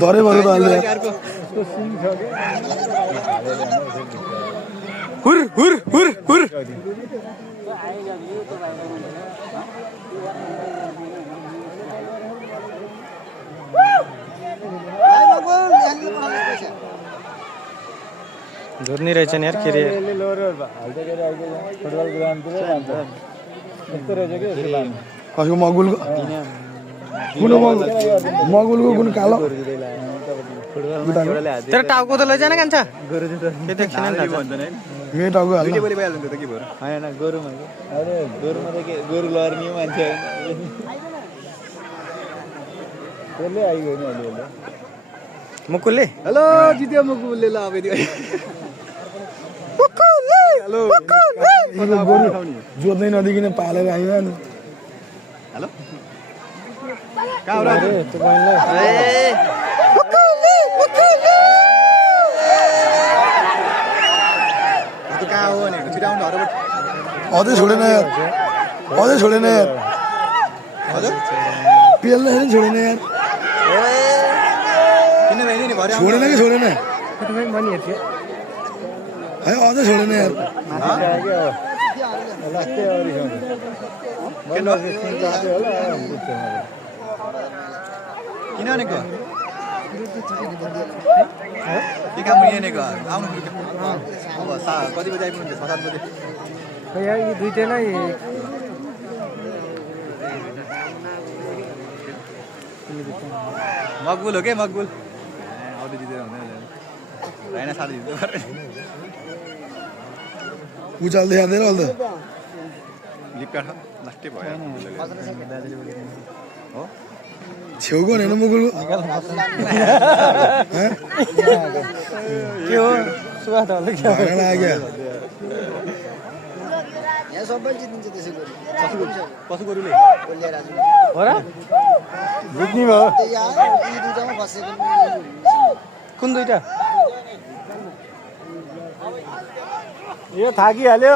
दरे भयो त अहिले हुर हुर हुर हुर धुर्नी रहेछ नि यार के रे कसको मगुलको कुन मगुलको कुन कालो तेरो टाउको त लैजान कान्छ के देख्छिन नि मेरो टाउको हाल्नु गोरुमा त के गोरु लर्ने मान्छे त्यसले आइगयो नि अहिले मुकुलले हेलो जित्यो मुकुलले ल अब हेलो गोरु जोत्नै नदिकन पालेर आयो नि हेलो कहाँ हो रे त्यो बहिनीलाई कहाँ हो भनेको छिटाउनु हरबाट अझै छोडेन यार अझै छोडेन यार हजुर पेल्दाखेरि छोडेन यार किन भएन नि भरे छोडेन कि छोडेन मैले हेर्थेँ है अझै छोडेन यार किन भनेको के काम भनेको आउनु अब कति बजी आइपुग्नुहुन्छ 7 बजी खै यार यी दुईटैलाई मकबुल हो के मकबुल अरू जितेर हुँदैन होइन साह्रो जित्नु उचाल्दै खाँदैन अहिले त लिपकाठ लास्टै भयो हो छेउको होइन मुकुलको के हो सुवास त अलिक भाँडा लाग्यो यहाँ सबै जित्नुहुन्छ त्यसै गरी कसो गोरुले हो र जित्ने भयो त्यही आयो यी दुईटामा फसेको कुन दुईटा यो थाकिहाल्यो